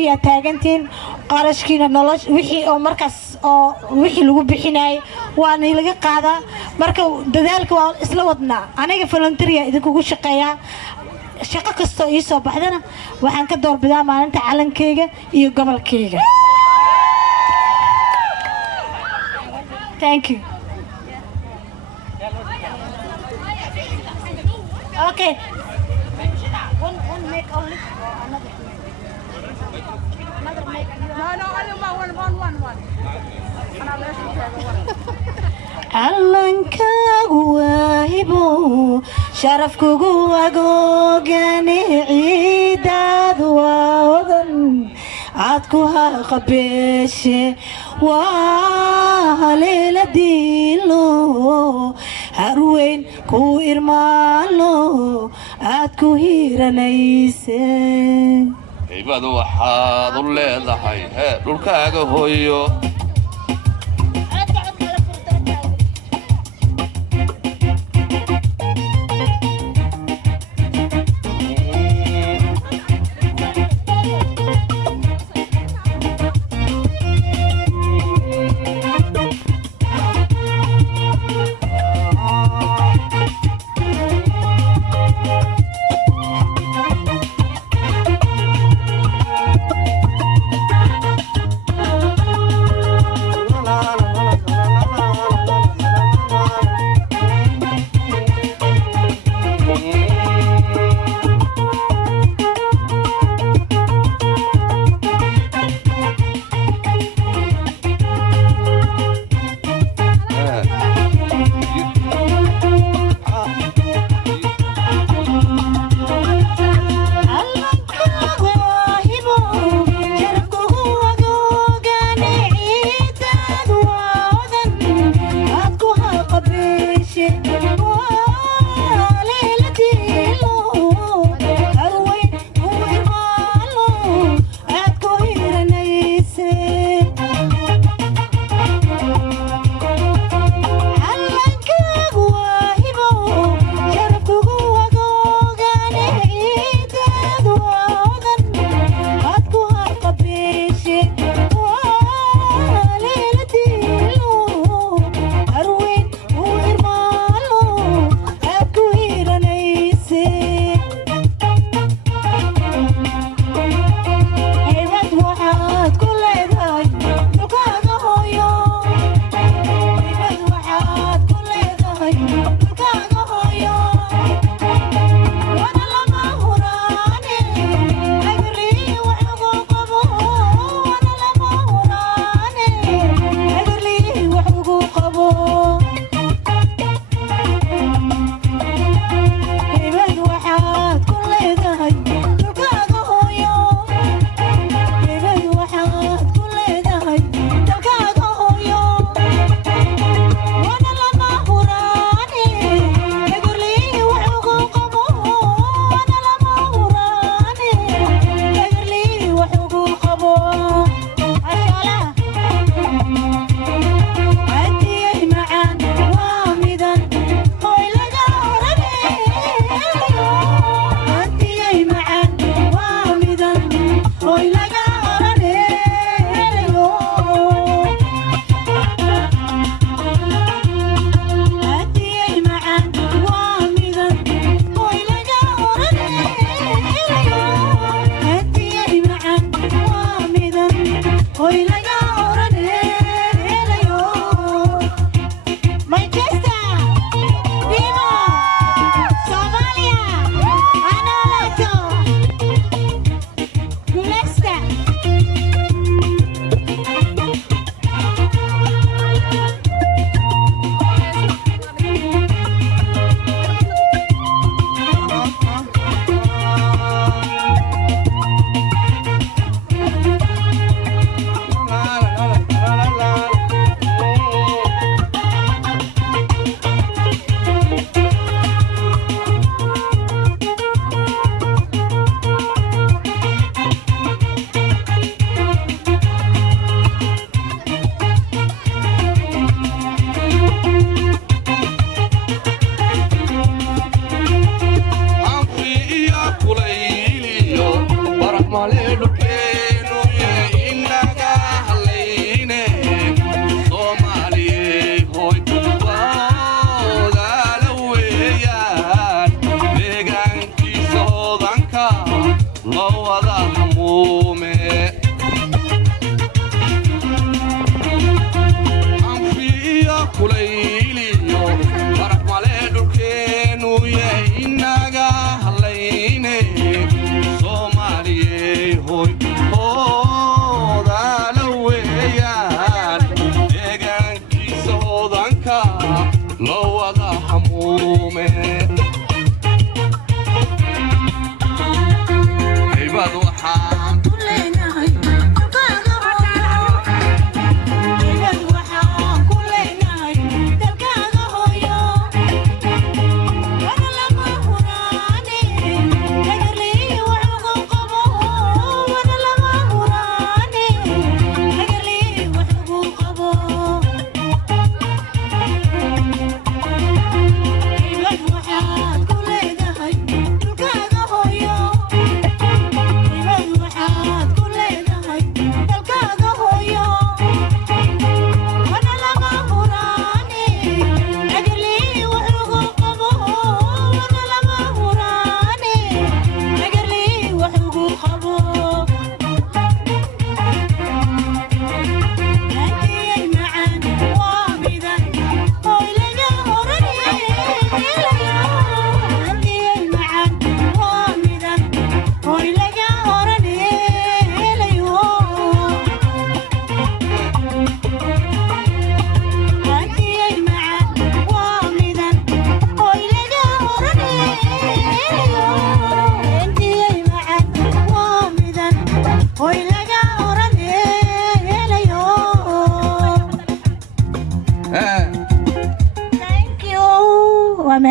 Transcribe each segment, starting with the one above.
garabkii aad taagantiin qarashkiina nolosh wixii oo markaas oo wixii lagu bixinay waan ilaga qaadaa marka dadaalka waa isla wadnaa aniga volunteer idinku shaqeeyaa shaqo kasto ii soo baxdana waxaan ka doorbidaa maalinta calankeyga iyo gobolkeyga thank you okay one make only another make no one calankaagu waahibo sharafkugu agoogani ciidaadu waa wadan aad ku haqabeeshe waa haleela diilo harweyn ku irmaalo aad ku hiiranayse haybadu waxaad u leedahay dhulkaaga hooyo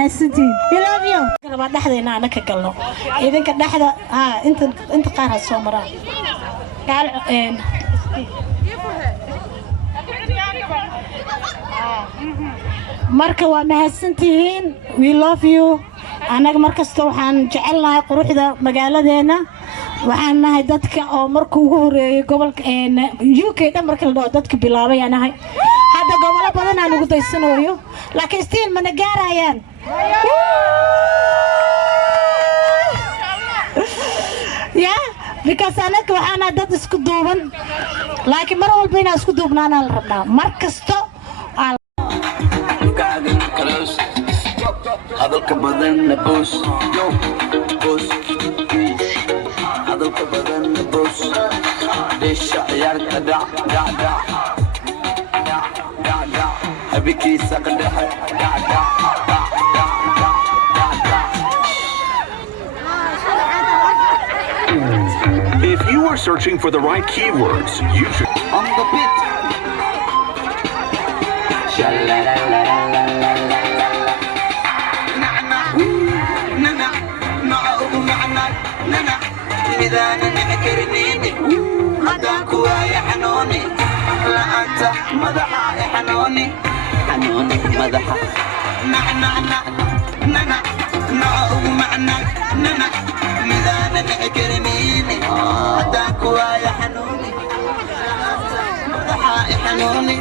mahadsantihiin. We love you. Gabadha dhexdeena ana ka galno. Idinka dhexda inta qaar ha soo maraan. Gaal marka waa mahadsantihiin. We love you. anaga markasta waxaan jecelnahay quruxda magaaladeena. waxaan nahay dadka oo markuu ugu horeeyay gobolka UK dhan markii la dhaho dadka bilaabay anahay. hadda gobolo badan aan ugu daysanayo laakiin still mana gaarayaan. yeah because anaga waxaan dad isku duuban laakiin mar walba inaan isku duubnaana la rabnaa mar kasto hadalka badan boos boos hadalka badan boos deesha ciyaarta dhac dhac dhac dhac dhac habikiisa ka dhexe dhac dhac dhac dhac dhac. If you are searching for the right keywords, you should On the beat. ميدان نعكرنيني هداك ويا حنوني لا أنت مدحة يا حنوني حنوني مدحة نعنا نعنا نعوق معنا نعنا ميدان نعكرنيني هداك ويا حنوني مدحة يا حنوني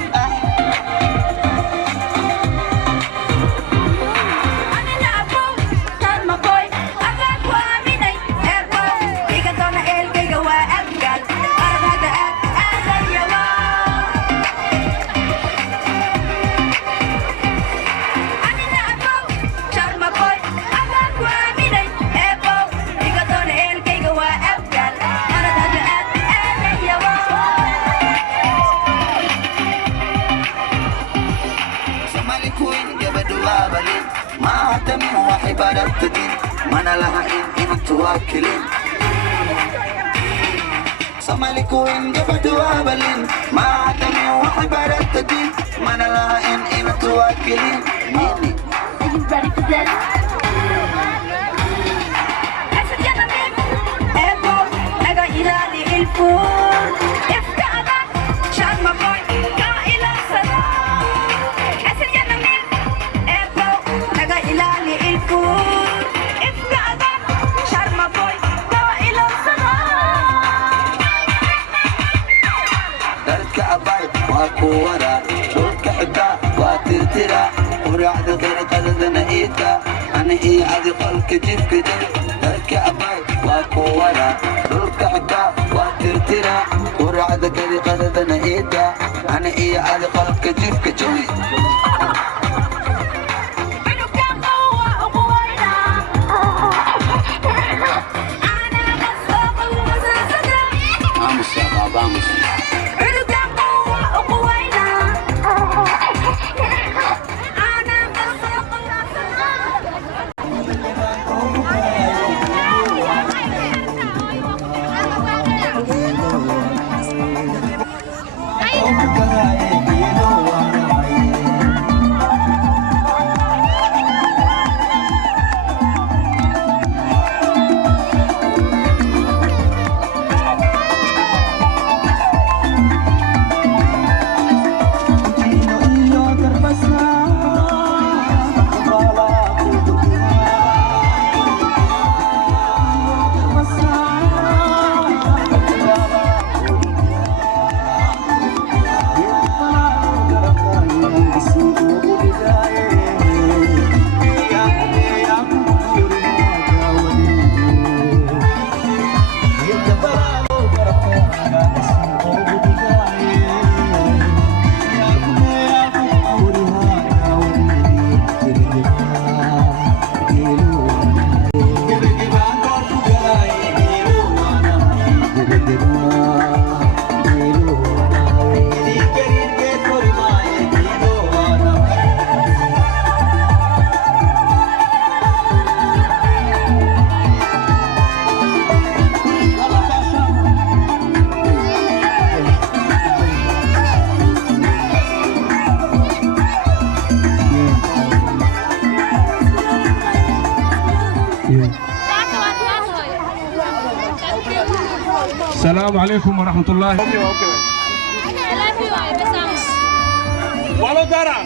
mana lahayn inantu waa kelin somalikuin gabadhu waa balin maadamin waxay baratadin mana lahayn inantu waa kelin nini قرعد غير قلدنا إيدا أنا إيه عادي قلك جيب كده درك أباي وكورا دولك حكا وترترا قرعد غير قلدنا إيدا أنا إيه عادي قلك جيب كده vamos vamos السلام عليكم ورحمة الله. والو دارا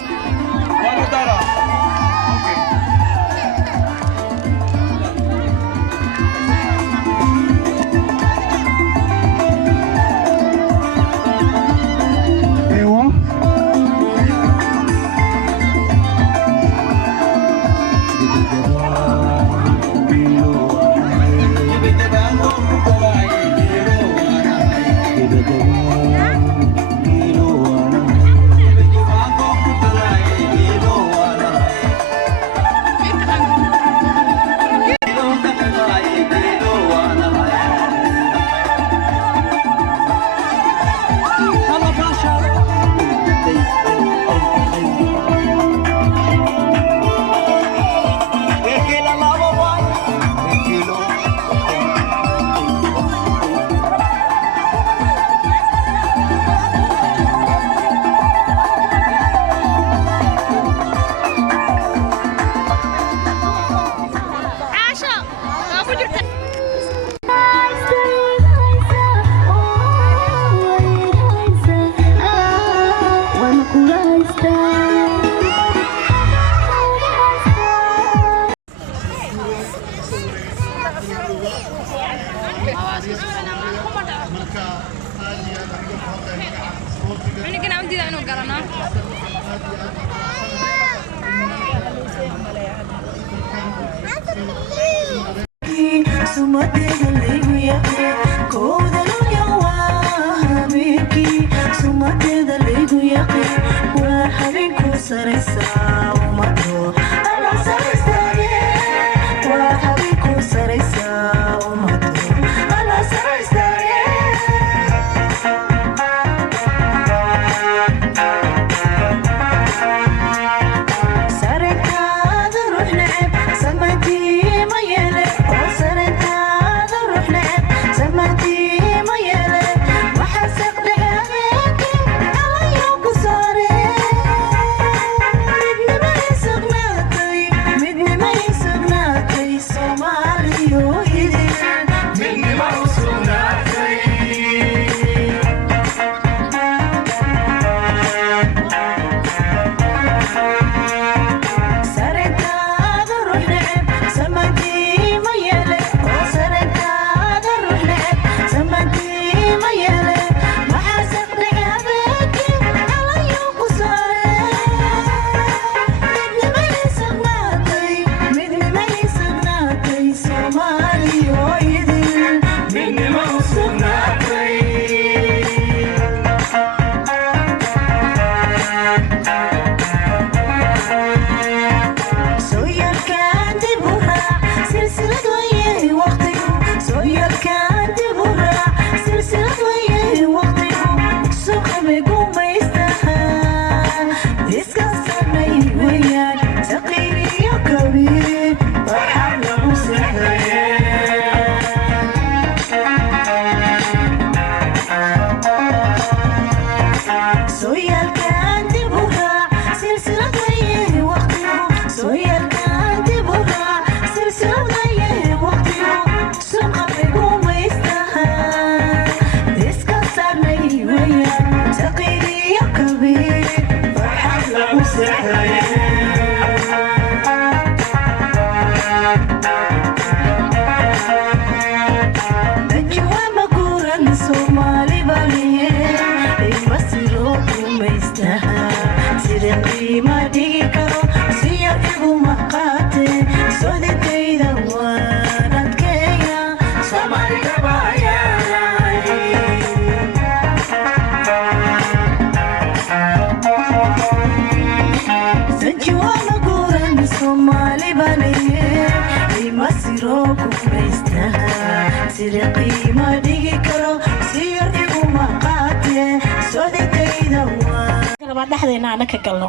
dhexdeena ana ka galno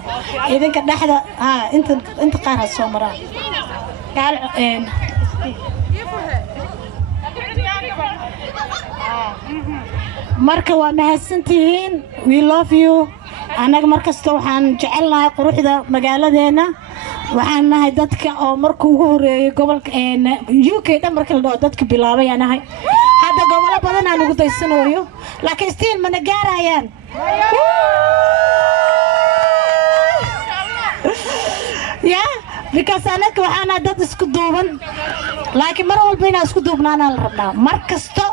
idinka dhexda inta qaar ha soo maraan gaal marka waa mahadsantihiin we love you anaga markasta waxaan jecelnahay quruxda magaaladeena waxaan nahay dadka oo markuu ugu horeeyay gobolka UK dhan markii la dhaho dadka bilaabay anahay hadda gobolo badan aan ugu daysanayo laakiin stiil mana gaarayaan ya because anaka waxaana dad isku duuban laakiin mar walba inaan isku duubnaanaa la rabnaa mar kasto